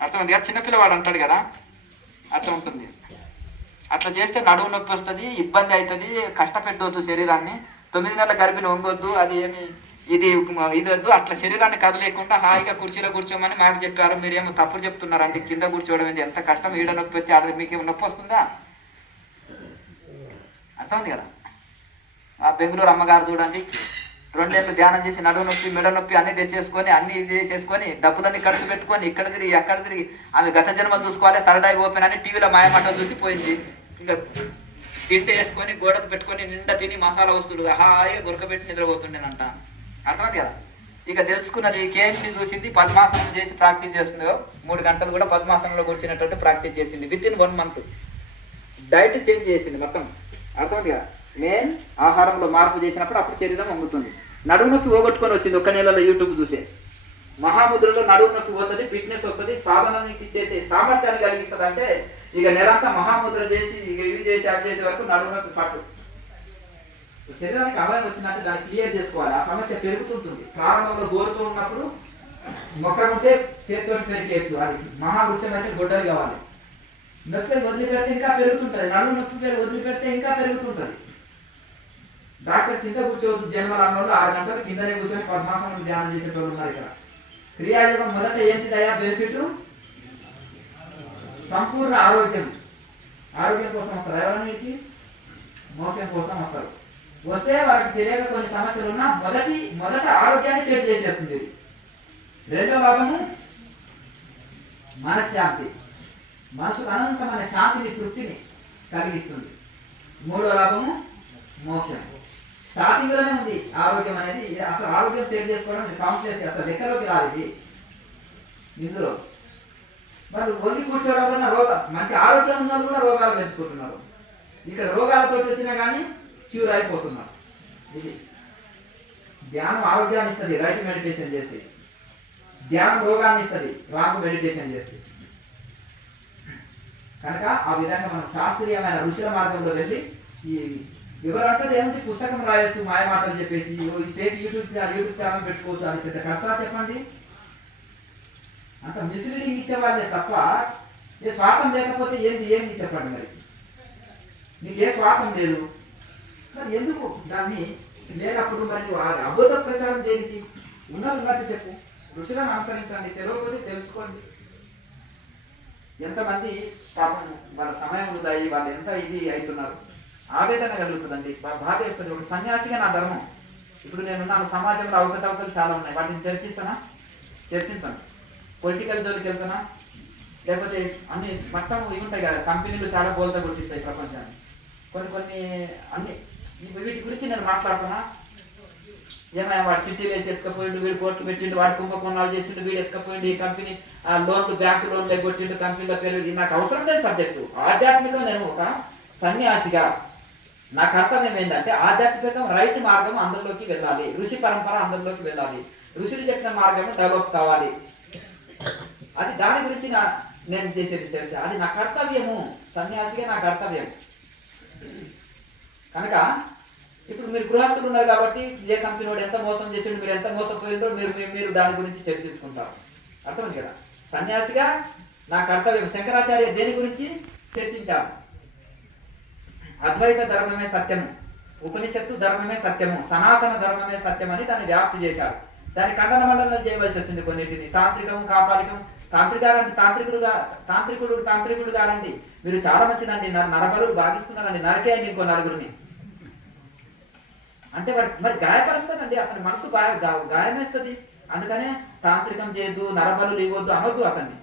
అర్థమైంది కదా. చిన్నపిల్లవాడు అంటాడు కదా అట్లా ఉంటుంది. అట్లా చేస్తే నడుము నొప్పి వస్తుంది, ఇబ్బంది అవుతుంది, కష్టపెట్టవద్దు శరీరాన్ని. 9 నెలల గర్భిణి వంగొద్దు, అది ఏమి ఇది వద్దు. అట్లా శరీరాన్ని కదలేకుండా హాయిగా కుర్చీలో కూర్చోమని మాకు చెప్పారు. మీరేమో తప్పుడు చెప్తున్నారండి. కింద కూర్చోవడం ఏంటి, ఎంత కష్టం. ఈడ నొప్పి వచ్చి ఆడ మీకేమో నొప్పి వస్తుందా? అర్థమైంది కదా. ఆ బెంగళూరు అమ్మగారు చూడండి, 2 ఏళ్ళు ధ్యానం చేసి నడుము నొప్పి మెడ నొప్పి అన్ని తెచ్చేసుకొని అన్ని ఇది చేసుకొని డబ్బులన్నీ ఖర్చు పెట్టుకొని ఇక్కడ తిరిగి అక్కడ తిరిగి ఆమె గత జన్మ చూసుకోవాలి, థర్డ్ ఐ ఓపెన్ అని టీవీలో మాయమంటలు చూసిపోయింది. ఇంకా తింటే వేసుకొని గోడకు పెట్టుకొని నిండా తిని మసాలా వస్తువులు హాయిగా గురకబెట్టి నిద్రపోతుండేనంట. అర్థమైంది కదా. ఇక తెలుసుకున్నది కేఎంసీ చూసింది, పద్మాసనం చేసి ప్రాక్టీస్ చేస్తుందో 3 గంటలు కూడా పద్మాసనంలో కూర్చున్నట్టు ప్రాక్టీస్ చేసింది. విత్-ఇన్ 1 month డైట్ చేంజ్ చేసింది మొత్తం. అర్థమైంది కదా. మెయిన్ ఆహారంలో మార్పు చేసినప్పుడు అప్పుడు శరీరం వంగుతుంది. నడుము నొప్పి పోగొట్టుకొని వచ్చింది 1 నెలలో యూట్యూబ్ చూసే. మహాముద్రలో నడుము నొప్పి పోతుంది, ఫిట్నెస్ వస్తుంది, సాధనానికి చేసే సామర్థ్యాన్ని కలిగిస్తుంది. అంటే ఇక నెలంతా మహాముద్ర చేసి ఇక ఇవి చేసి అవి చేసే వరకు నడుము నొప్పి పట్టు. శరీరానికి అభయం వచ్చిందంటే దాన్ని క్లియర్ చేసుకోవాలి. ఆ సమస్య పెరుగుతుంటుంది. ప్రారంభంలో గోరుతూ ఉన్నప్పుడు మొక్క ఉంటే చేతితో పెరిగేయచ్చు, అది మహావృక్షం అయితే గొడ్డలు కావాలి. నొప్పి వదిలిపెడితే ఇంకా పెరుగుతుంటుంది, నడుము నొప్పి వదిలిపెడితే ఇంకా పెరుగుతుంటుంది. డాక్టర్ కింద కూర్చోవచ్చు జన్మల అన్నోళ్ళు 6 గంటలు కిందనే కూర్చొని పద్మాసనం ధ్యానం చేసేటోళ్ళు ఉన్నారు ఇక్కడ. క్రియాయోగం మొదట ఏంటిదయ్యా బెనిఫిట్? సంపూర్ణ ఆరోగ్యం. ఆరోగ్యం కోసం వస్తారు. ఎవరికి? మోసం కోసం వస్తారు. వస్తే వారికి తెలియక కొన్ని సమస్యలు ఉన్నా మొదట ఆరోగ్యాన్ని సెట్ చేసేస్తుంది. 2వ భాగము మనశ్శాంతి, మనసుకు అనంతమైన శాంతిని తృప్తిని కలిగిస్తుంది. 3వ లాభము మోక్షం. స్టార్టింగ్ లోనే ఉంది ఆరోగ్యం అనేది. అసలు ఆరోగ్యం సెట్ చేసుకోవడం కాంప్లెక్స్, అసలు లెక్కలోకి రాదు ఇందులో. వాళ్ళు ఒంగి కూర్చోవడం వల్ల మంచి ఆరోగ్యం ఉన్న కూడా రోగాలు పెంచుకుంటున్నారు. ఇక్కడ రోగాలతో వచ్చినా కానీ క్యూర్ అయిపోతున్నారు. ఇది ధ్యానం ఆరోగ్యాన్ని ఇస్తుంది రైట్ మెడిటేషన్ చేస్తే, ధ్యానం రోగాన్ని ఇస్తుంది రాంగ్ మెడిటేషన్ చేస్తే. కనుక ఆ విధంగా మనం శాస్త్రీయమైన ఋషుల మార్గంలో వెళ్ళి ఈ ఎవరంటే ఏమిటి పుస్తకం రాయొచ్చు మాయ మాటలు చెప్పేసి యూట్యూబ్ ఛానల్ పెట్టుకోవచ్చు, అది పెద్ద ఖర్చా చెప్పండి. అంత మిస్లీడింగ్ ఇచ్చేవాళ్ళే తప్ప ఏ స్వార్థం లేకపోతే ఏంటి చెప్పండి. మరి నీకు ఏ స్వార్థం లేదు, మరి ఎందుకు దాన్ని లేనప్పుడు మరి అబోధ ప్రచారం దేనికి? ఉన్నట్టు చెప్పు, ఋషులను అనుసరించండి, తెలియకపోతే తెలుసుకోండి. ఎంతమంది పాపం వాళ్ళ సమయం ఉందాయి, వాళ్ళు ఎంత ఇది అవుతున్నారు, ఆవేదన కలుగుతుందండి, బాధ వేస్తుంది. ఒక సన్యాసిగా నా ధర్మం. ఇప్పుడు నేనున్నాను, సమాజంలో అవకతవకలు చాలా ఉన్నాయి, వాటిని చర్చిస్తాను. పొలిటికల్ జోలికి వెళ్తున్నా, లేకపోతే అన్ని మొత్తం ఇవి ఉంటాయి కదా, కంపెనీలు చాలా బోల్తా గుర్తిస్తాయి ప్రపంచాన్ని. కొన్ని అన్ని వీటి గురించి నేను మాట్లాడుతున్నా. ఏమైనా వాడు చిట్టీలు వేసి ఎత్తుకపోయిండు, వీడు కోర్టు పెట్టిండు, వాడు కుంభకోణాలు చేసిండు, వీడు ఎత్తుకపోయిండు, ఈ కంపెనీ లోన్లు బ్యాంకు లోన్లు ఎగ్గొట్టిండు, కంపెనీలో పెరిగి. నాకు అవసరం లేని సబ్జెక్టు. ఆధ్యాత్మికంగా నేను ఒక సన్యాసిగా నా కర్తవ్యం ఏంటంటే ఆధ్యాత్మికం రైట్ మార్గం అందరిలోకి వెళ్ళాలి, ఋషి పరంపర అందరిలోకి వెళ్ళాలి, ఋషులు చెప్పిన మార్గం డెవలప్ కావాలి. అది దాని గురించి నేను చేసేది చర్చ. అది నా కర్తవ్యము, సన్యాసిగా నా కర్తవ్యం. కనుక ఇప్పుడు మీరు గృహస్థులు ఉన్నారు కాబట్టి ఏ కంపెనీ వాడు ఎంత మోసం చేసిండు, మీరు ఎంత మోసపోయిందో మీరు దాని గురించి చర్చించుకుంటారు. అర్థమైంది కదా. సన్యాసిగా నా కర్తవ్యం. శంకరాచార్య దేని గురించి చర్చించారు? అద్వైత ధర్మమే సత్యము, ఉపనిషత్తు ధర్మమే సత్యము, సనాతన ధర్మమే సత్యం అని దాన్ని వ్యాప్తి చేశారు. దాని ఖండన మండలం చేయవలసి వచ్చింది కొన్నింటిని. తాంత్రికం, కాపాలికం. తాంత్రికుడు కాదండి, మీరు చాలా మంచిదండి, నరబలు భాగిస్తున్నారండి, నరకేయండి ఇంకో నలుగురిని అంటే మరి గాయపరుస్తుందండి, అతని మనసు గాయమేస్తుంది. అందుకనే తాంత్రికం చేయొద్దు, నరబలు ఇవ్వద్దు అనొద్దు అతన్ని.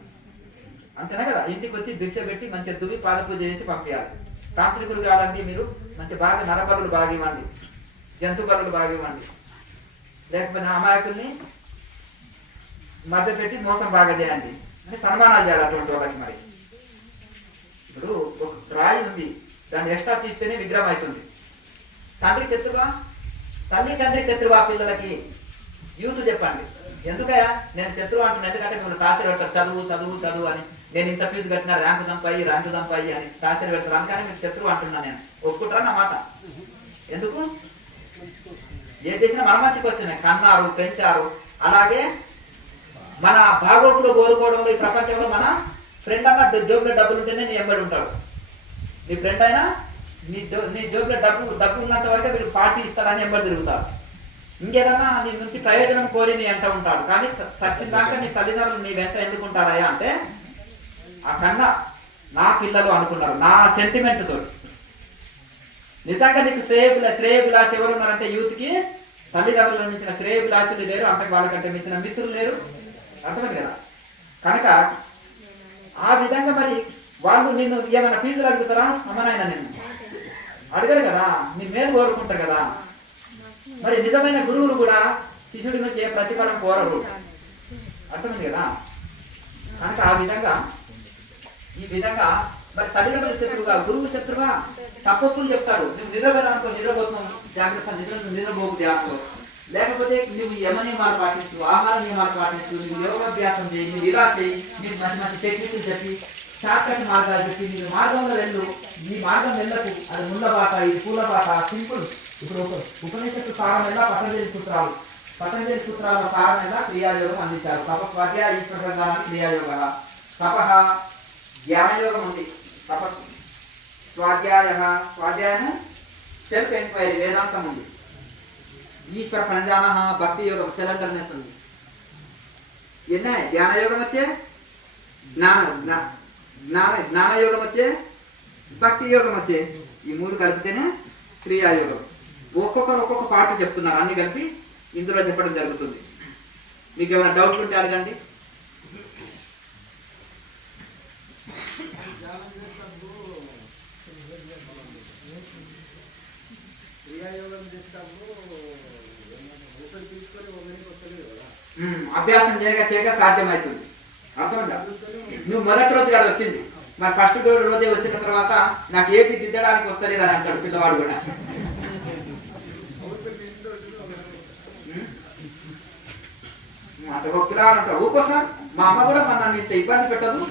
అంతేనా కదా. ఇంటికి వచ్చి భిక్ష పెట్టి మంచి దువ్వి పాలపూజ చేసి పంపించాలి. తాంత్రికులు కాదండి, మీరు మంచి బాగా నరబలు బాగా ఇవ్వండి, జంతు బలులు బాగా ఇవ్వండి, లేకపోతే అమాయకుల్ని మధ్య పెట్టి మోసం బాగా చేయండి అని సన్మానాలు చేయాలి అటువంటి వాళ్ళకి. మరి ఇప్పుడు ఒక రాయి ఉంది, దాన్ని ఎక్స్ట్రా తీస్తేనే విగ్రహం అవుతుంది. తండ్రి శత్రువా, తల్లి తండ్రి శత్రువా పిల్లలకి? యూత్ చెప్పండి. ఎందుకయ్యా నేను శత్రువు అంటున్నా, ఎందుకంటే మీరు టార్చర్ పెడతారు చదువు చదువు చదువు అని. నేను ఇంత ఫీజు కట్టినా ర్యాంకు దంపాయి అని టార్చర్ పెడతారు. అందుకని మీరు శత్రువు అంటున్నా. నేను ఒప్పుకుంటారా నా మాట? ఎందుకు? ఏ చేసినా మన మంచికి వచ్చినాయి, కన్నారు, పెంచారు. అలాగే మన భాగోగులు కోరుకోవడంలో ఈ ప్రపంచంలో మన ఫ్రెండ్ అన్న జోబులో డబ్బులు ఉంటేనే నీ ఎంబడి ఉంటాడు. నీ ఫ్రెండ్ అయినా నీ జోబులో డబ్బు ఉన్నంత వరకే వీళ్ళు పార్టీ ఇస్తారని ఎంబడి తిరుగుతారు. ఇంకేదన్నా నీ నుంచి ప్రయోజనం కోరి నీ వెంట ఉంటాడు. కానీ సచ్చిందాక నీ తల్లిదండ్రులు నీ వెంట ఎందుకు ఉంటారయ్యా అంటే ఆ కన్నా నా పిల్లలు అనుకున్నారు, నా సెంటిమెంట్ తోటి. నిజంగా నీకు శ్రేయభిలాష ఎవరు ఉన్నారంటే యూత్కి తల్లిదండ్రుల మించిన శ్రేయభిలాషులు లేరు, అంతకు వాళ్ళకంటే మించిన మిత్రులు లేరు. అర్థమైంది కదా? కనుక ఆ విధంగా మరి వాళ్ళు నిన్ను ఏమైనా ఫీజులు అడుగుతారా? అమ్మనాయన నిన్ను అడగరు కదా, నీ మేలు కోరుకుంటారు కదా. మరి నిజమైన గురువులు కూడా శిష్యుడి నుంచి ఏ ప్రతిఫలం కోరరు. అర్థమైంది కదా? కనుక ఆ విధంగా ఈ విధంగా మరి తల్లిదండ్రులు శత్రువుగా గురువు శత్రువుగా తప్పొప్పులు చెప్తాడు. నువ్వు నిద్రపోయానుకో, నిద్రపోతున్నావు జాగ్రత్త, నిద్రపోకు ధ్యానంలో. లేకపోతే నువ్వు యమ నియమాలు పాటించు, ఆహార నియమాలు పాటించు, నువ్వు యోగాభ్యాసం చేయి, నువ్వు ఇలా చేయి, నీకు మంచి మంచి టెక్నిక్లు చెప్పి షార్ట్ కట్ మార్గాలు చెప్పి నీ మార్గంలో వెళ్ళు. నీ మార్గం వెళ్ళకు, అది ముళ్ళ బాట, ఇది పూల బాట, సింపుల్. ఇప్పుడు ఉపనిషత్తు సారం ఎలా పతంజలి సూత్రాల సారం ఎలా క్రియాయోగం అందించారు. తప స్వాధ్యాయ ఈశ్వర సంఘానికి క్రియాయోగ, తప జ్ఞానయోగం ఉంది, తప స్వాధ్యాయం సెల్ఫ్ ఎంక్వైరీ వేదాంతం ఉంది, ఈశ్వర ప్రణజాన భక్తి యోగం సెలెండర్నెస్ ఉంది. ఎన్న జ్ఞానయోగం వచ్చే జ్ఞానయోగం వచ్చే భక్తి యోగం వచ్చే ఈ మూడు కలిపితేనే క్రియాయోగం. ఒక్కొక్క పాట చెప్తున్నారు, అన్ని కలిపి ఇందులో చెప్పడం జరుగుతుంది. మీకు ఏమైనా డౌట్లు ఉంటే అడగండి. అభ్యాసం చేయగా సాధ్యమవుతుంది. అర్థమైందా? నువ్వు మొదటి రోజు కాదు వచ్చింది, మరి ఫస్ట్ రోజే వచ్చిన తర్వాత నాకు ఏపీ దిద్దడానికి వస్తలేదు అని అంటాడు పిల్లవాడు కూడా. అంటే ఒక పిల్లవాడు అంటాడు ఊకోసారి మా అమ్మ కూడా నన్ను ఇంత ఇబ్బంది పెట్టదు,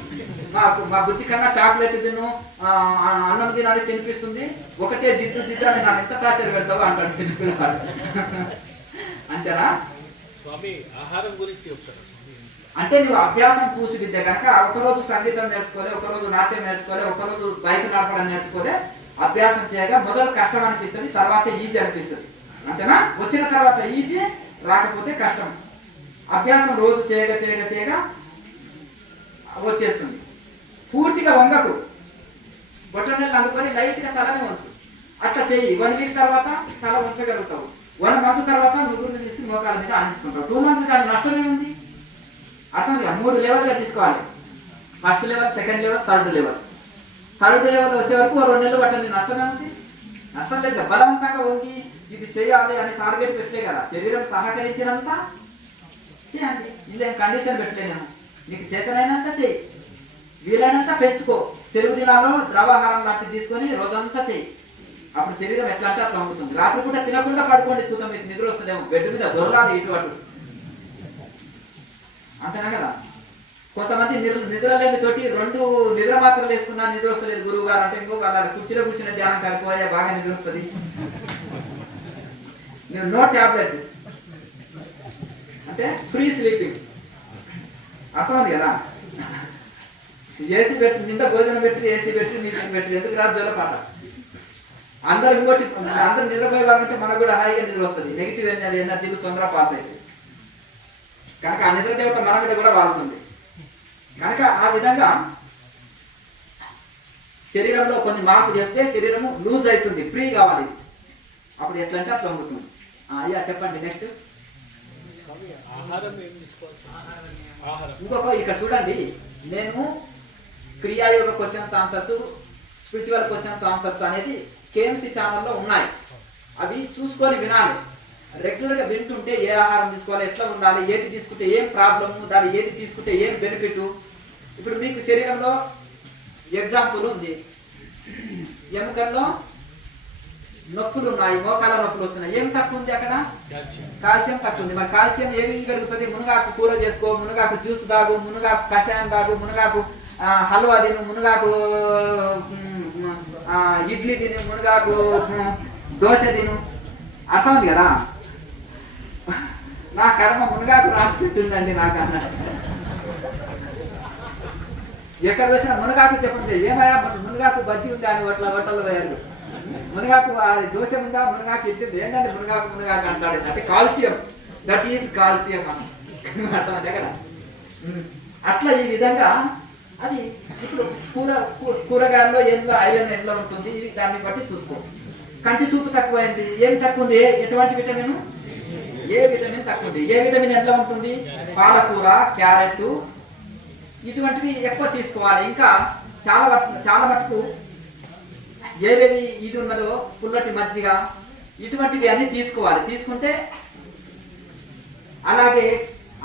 మా బుద్ధి కన్నా చాక్లెట్ తిను అన్నం తినాలి తినిపిస్తుంది, ఒకటే దిద్దాన్ని నన్ను ఎంత టార్చర్ పెడతావు అంటాడు చిన్న పిల్లవాడు. అంతేనా? ఆహారం గురించి చెప్తారు. అంటే నువ్వు అభ్యాసం పూసి విద్య కనుక ఒకరోజు సంగీతం నేర్చుకోలే, ఒకరోజు నాట్యం నేర్చుకోలే, ఒకరోజు బైక్ నడపడం నేర్చుకోలే. అభ్యాసం చేయగా మొదలు కష్టం అనిపిస్తుంది, తర్వాత ఈజీ అనిపిస్తుంది. అంతేనా? వచ్చిన తర్వాత ఈజీ, రాకపోతే కష్టం. అభ్యాసం రోజు చేయగా వచ్చేస్తుంది. పూర్తిగా వంగకు, బొట్టనెల్లు అందుకొని లైట్గా తలనే వంచు. అట్లా చెయ్యి. 1 వీక్ తర్వాత తల వంచగలుగుతావు. 1 మంత్ తర్వాత నువ్వు తీసి మోకాల మీద ఆనించుకుంటావు. 2 మంత్స్ కానీ నష్టమే ఉంది. అర్థం 3 లెవెల్గా తీసుకోవాలి. First level, second level, third level. Third level వచ్చే వరకు 2 నెలలు పట్టండి. నష్టమే ఉంది? నష్టం లేదు. బలవంతంగా వంగి ఇది చేయాలి అని టార్గెట్ పెట్టలే కదా. శరీరం సహకరించినంత చేయండి. ఇదేం కండిషన్ పెట్టలేను. నీకు చేతనైనంత చేయి, వీలైనంత పెంచుకో. చెరువు దినాల్లో ద్రవాహారం లాంటివి తీసుకొని రోజంతా చేయి. అప్పుడు శరీరం ఎట్లా అంటే అట్లా ఉంటుంది. రాత్రి పూట తినకుండా పడుకోండి, చూద్దాం మీకు నిద్ర వస్తుందేమో. బెడ్ మీద దొరలాలి ఇటు అటు. అంతేనా కదా? కొంతమంది నిద్ర లేని తోటి 2 నిద్ర మాత్రలు వేసుకున్నా నిద్ర వస్తలేదు గురువు గారు అంటే, ఇంకొక అలా కుర్చీలో కూర్చునే ధ్యానం కలిపోయా బాగా నిద్ర వస్తుంది. నో టాబ్లెట్ అంటే ఫ్రీ స్లీపింగ్. అర్థమైంది కదా? ఏసీ పెట్టి నిండా భోజనం పెట్టి ఏసీ పెట్టి నీకు పెట్టి ఎందుకు రాదు జోలపాట. అందరు ఇంకోటి అందరు నిద్రపోయే కాబట్టి మనకు కూడా హాయిగా నిద్ర వస్తుంది. నెగిటివ్ ఎనర్జీలు తొందరగా పాస్ అవుతాయి. కనుక ఆ నిద్ర దేవత మన మీద కూడా వాడుతుంది. కనుక ఆ విధంగా శరీరంలో కొన్ని మార్పు చేస్తే శరీరము లూజ్ అవుతుంది, ఫ్రీ కావాలి. అప్పుడు ఎట్లా అంటే అట్లా ఉంటుంది. అయ్యా చెప్పండి నెక్స్ట్. ఇంకొక ఇక్కడ చూడండి, నేను Kriya Yoga questions answers, spiritual questions answers అనేది కేఎంసి ఛానల్లో ఉన్నాయి. అవి చూసుకొని వినాలి. రెగ్యులర్గా వింటుంటే ఏ ఆహారం తీసుకోవాలి, ఎట్లా ఉండాలి, ఏది తీసుకుంటే ఏం ప్రాబ్లము, దాన్ని ఏది తీసుకుంటే ఏం బెనిఫిట్. ఇప్పుడు మీకు శరీరంలో ఎగ్జాంపుల్ ఉంది, ఎముకల్లో నొప్పులు ఉన్నాయి, మోకాల నొప్పులు వస్తున్నాయి, ఏం తక్కువ ఉంది అక్కడ? కాల్షియం. కాల్షియం తక్కువ ఉంది. మరి కాల్షియం ఏమి కలుగుతుంది? మునగాకు కూర చేసుకో, మునగాకు జ్యూస్ తాగు, మునగాకు కషాయం తాగు, మునగాకు హల్వా తిను, మునగాకు ఇడ్లీ తిను, మునగాకు దోశ తిను. అర్థం ఉంది కదా? నా కర్మ మునగాకు రాసి పెట్టిందండి నాకన్నా. ఎక్కడ చూసినా మునగాకు చెప్పండి, ఏమయ్యా మునగాకు బజ్జి ఉంది అని హోటల్లో వేయాలి, మునగాకు దోశ ఉందా, మునగాకు ఇచ్చింది, ఏంటంటే మునగాకు అంటాడు. అంటే కాల్షియం, దట్ ఈజ్ కాల్షియం అని అర్థమైందే కదా. అట్లా ఈ విధంగా అది ఇప్పుడు కూరగాయల్లో ఎందులో ఐరన్ ఎందులో ఉంటుంది, దాన్ని బట్టి చూసుకో. కంటి చూపు తక్కువైంది, ఏం తక్కువ ఉంది? ఎటువంటి విటమిన్? ఏ విటమిన్ తక్కువ ఉంది. ఏ విటమిన్ ఎంత ఉంటుంది? పాలకూర, క్యారెట్ ఇటువంటివి ఎక్కువ తీసుకోవాలి. ఇంకా చాలా మటుకు ఏవేవి ఇది ఉన్నదో పుల్లటి మజ్జిగ ఇటువంటివి అన్ని తీసుకోవాలి. తీసుకుంటే అలాగే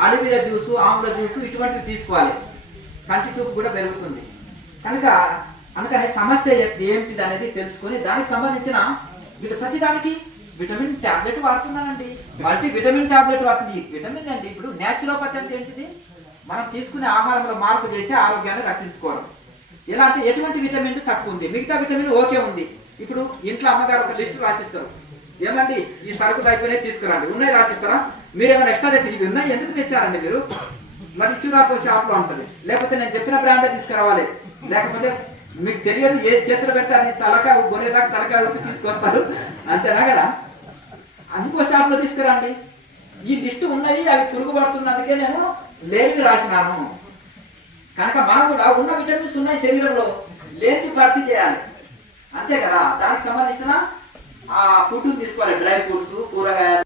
అలివిర జ్యూసు, ఆమ్ల జ్యూసు ఇటువంటివి తీసుకోవాలి. కంటి చూపు కూడా పెరుగుతుంది. అందుకని సమస్య ఏమిటిది అనేది తెలుసుకొని దానికి సంబంధించిన ప్రతి దానికి విటమిన్ టాబ్లెట్ వాడుతున్నానండి, మల్టీ విటమిన్ టాబ్లెట్ వాడుతుంది. విటమిన్ అండి ఇప్పుడు న్యాచురోపతి అంటే ఏంటిది? మనం తీసుకునే ఆహారంలో మార్పు చేసి ఆరోగ్యాన్ని రక్షించుకోవడం. ఎలా అంటే ఎటువంటి విటమిన్ తక్కువ ఉంది, మిగతా విటమిన్ ఓకే ఉంది. ఇప్పుడు ఇంట్లో అమ్మగారు ఒక లిస్టు రాసిస్తారు, ఏమండి ఈ సరుకులు అయిపోయినాయి తీసుకురండి, ఉన్నాయి రాసిస్తారా? మీరు ఏమైనా ఎక్స్ట్రా తెచ్చి ఇవి ఉన్నాయి ఎందుకు తెచ్చారండి మీరు? మరి ఇచ్చురాపో షాప్ లో ఉంటుంది, లేకపోతే నేను చెప్పిన బ్రాండే తీసుకురావాలి, లేకపోతే మీకు తెలియదు ఏ చేతులు పెట్టారు, తలకాయ గొర్రెదాకా తలకాయ వచ్చి తీసుకొస్తారు, అంతేనా కదా? ఇంకో షాప్ లో తీసుకురండి. ఈ లిస్టు ఉన్నాయి, అవి పురుగు పడుతున్నందుకే నేను లేని రాసినాను. కనుక మనం కూడా ఉన్న విటమిన్స్ ఉన్నాయి శరీరంలో, లేని భర్తీ చేయాలి, అంతే కదా? దానికి సంబంధించిన ఫుడ్ తీసుకోవాలి, డ్రై ఫ్రూట్స్, కూరగాయలు.